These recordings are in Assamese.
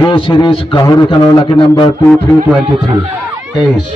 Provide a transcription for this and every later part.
J series Kahuri Kano lucky number 2323. Ace.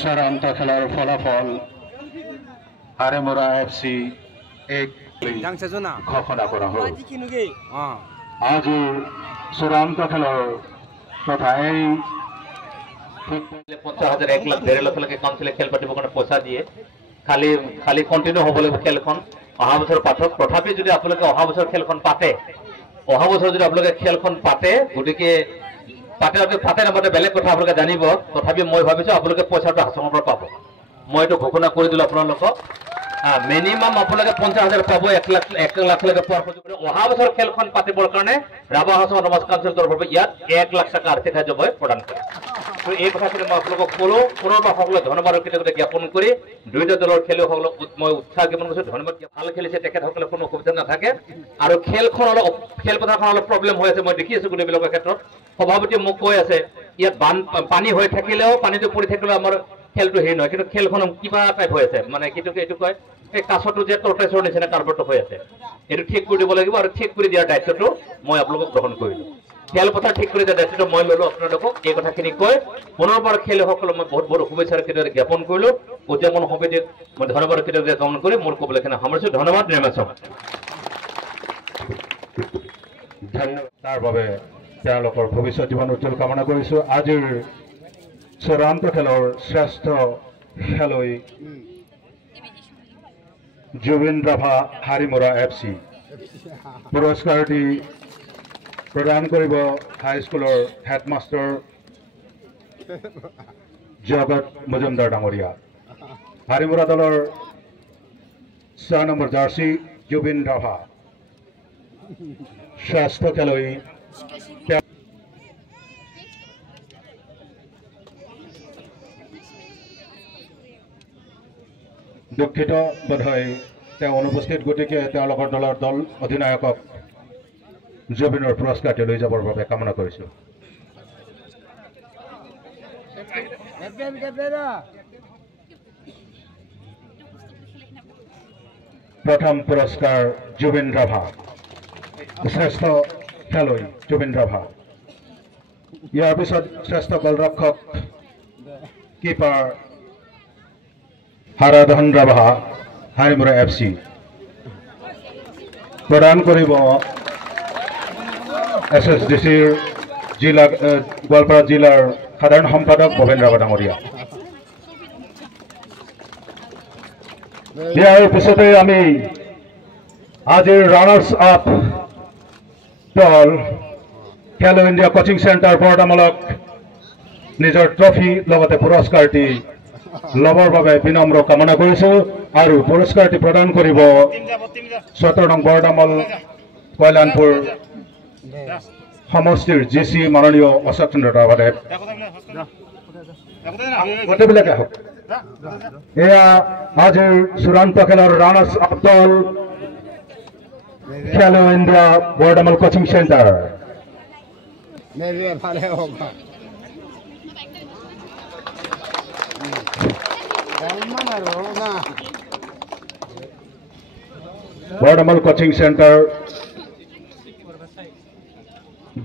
Saranta খেলার ফলাফল হারেমুরা এফসি 1 ঘোষণা করা হল। আজ চূড়ান্ত খেলার তথা এই 50,000 1 লাখ 1.5 লাখ লৈকে কাউন্সিলে খেল পাতিবৰ কাৰণে পইচা দিয়ে খালি কন্টিনিউ হ'ব লাগিব খেলখন অহা বছৰ পাঠক তথাপি যদি আপোনালোকে অহা বছৰ খেলখন পাতে অহা বছৰ যদি আপোনালোকে খেলখন পাতে গতিকে পাতে নাপাতে বেলেগ কথা আপোনালোকে জানিব তথাপি মই ভাবিছো আপোনালোকে পইচাটো হাসনৰ পৰা পাব মই এইটো ঘোষণা কৰি দিলো আপোনালোকক মিনিমাম আপোনালোকে 50,000 পাব 1 লাখ লৈকে পোৱাৰ সুযোগ অহা বছৰ খেলখন পাতিবৰ কাৰণে ৰাভা হাছন সমাজ কাউন্সিলৰ তৰফৰ ইয়াত 1 লাখ টকা আৰ্থিক সাহায্য প্ৰদান কৰে তো এই কথাখিনি মই আপোনালোকক ক'লো পুনৰবাৰ সকলোকে ধন্যবাদ আৰু কৃতজ্ঞতা জ্ঞাপন কৰি দুইটা দলৰ খেলুৱৈসকলক মই উৎসাহ জ্ঞাপন কৰিছো ধন্যবাদ ভাল খেলিছে তেখেতসকলে কোনো অসুবিধা নাথাকে আৰু খেলপথাৰখন অলপ প্ৰব্লেম হৈ আছে মই দেখি আছো গোটেইবিলাকৰ ক্ষেত্ৰত সভাপতি মোক কৈ আছে ইয়াত পানী হৈ থাকিলেও পানীটো পৰি থাকিলেও আমাৰ খেলটো হেৰি নহয় কিন্তু খেলখন কিবা টাইপ হৈ আছে মানে এইটো কয় এই কাছটো যে টৰ্টেছৰ নিচিনা কাৰ্বটো হৈ আছে এইটো ঠিক কৰি দিব লাগিব আৰু ঠিক কৰি দিয়াৰ দায়িত্বটো মই আপোনালোকক গ্ৰহণ কৰিলো খেলপথাৰ ঠিক কৰি দিয়াৰ দায়িত্বটো মই ল'লো আপোনালোকক এই কথাখিনি কৈ পুনৰবাৰ খেলুৱৈসকলক মই বহুত শুভেচ্ছা কৃতজ্ঞতা জ্ঞাপন কৰিলো উদযাপন সমিতিক মই ধন্যবাদ কৃতজ্ঞতা জ্ঞাপন কৰি মোৰ ক'বলৈখিনি সামৰিছো ধন্যবাদ নিৰ্মাচক ধন্যবাদ তাৰ বাবে তেওঁলোকৰ ভৱিষ্যত জীৱন উজ্জ্বল কামনা কৰিছো আজিৰ চূড়ান্ত খেলৰ শ্ৰেষ্ঠ খেলুৱৈ জুবিন ৰাভা হাৰিমুৰা এফচি পুৰস্কাৰটি প্ৰদান কৰিব হাইস্কুলৰ হেডমাষ্টাৰ জগত মজুমদাৰ ডাঙৰীয়া হাৰিমুৰা দলৰ 6 নম্বৰ জাৰ্চি জুবিন ৰাভা শ্ৰেষ্ঠ খেলুৱৈ দুঃখিত বোধহয় তেওঁ অনুপস্থিত গতিকে তেওঁলোকৰ দলৰ দল অধিনায়কক জুবিনৰ পুৰস্কাৰটি লৈ যাবৰ বাবে কামনা কৰিছো প্ৰথম পুৰস্কাৰ জুবিন ৰাভা শ্ৰেষ্ঠ খেলুৱৈ জুবিন ৰাভা ইয়াৰ পিছত শ্ৰেষ্ঠ গলৰক্ষক কিপাৰ হাৰাধন ৰাভা হাৰিমুৰা এফচি প্ৰদান কৰিব SSDCৰ জিলা গোৱালপাৰা জিলাৰ সাধাৰণ সম্পাদক ভৱেন ৰাভা ডাঙৰীয়া ইয়াৰ পিছতে আমি আজিৰ ৰানাৰ্ছ আপ দল খেলো ইণ্ডিয়া কোচিং চেণ্টাৰ বৰদামলক নিজৰ ট্ৰফি লগতে পুৰস্কাৰটি লবৰ বাবে বিনম্ৰ কামনা কৰিছো আৰু পুৰস্কাৰটি প্ৰদান কৰিব 17 নং বৰদামল কল্যাণপুৰ সমষ্টিৰ জিসি মাননীয় অশোক চন্দ্ৰ ৰাভাদেৱ গোটেইবিলাকে হওক এয়া আজিৰ চূড়ান্ত খেলৰ ৰানাৰ্ছ আপ দল Khelo India Bordamal coaching centre Bordamal coaching centre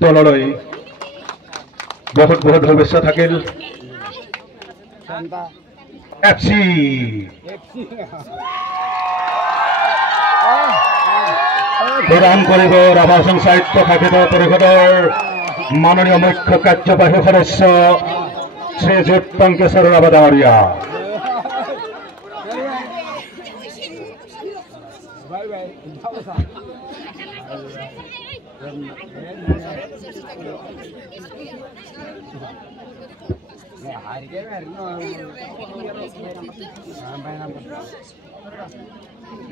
দললৈ বহুত বহুত শুভেচ্ছা থাকিল এফচি প্ৰদান কৰিব ৰাভা হাছন সাহিত্য শাখিত পৰিষদৰ মাননীয় মুখ্য কাৰ্যবাহী সদস্য শ্ৰীযুত টংকেশ্বৰ ৰাভা ডাঙৰীয়া।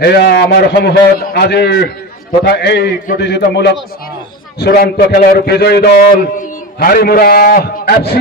এয়া আমাৰ সমূহত আজিৰ তথা এই প্ৰতিযোগিতামূলক চূড়ান্ত খেলৰ বিজয়ী দল হাৰিমুৰা FC।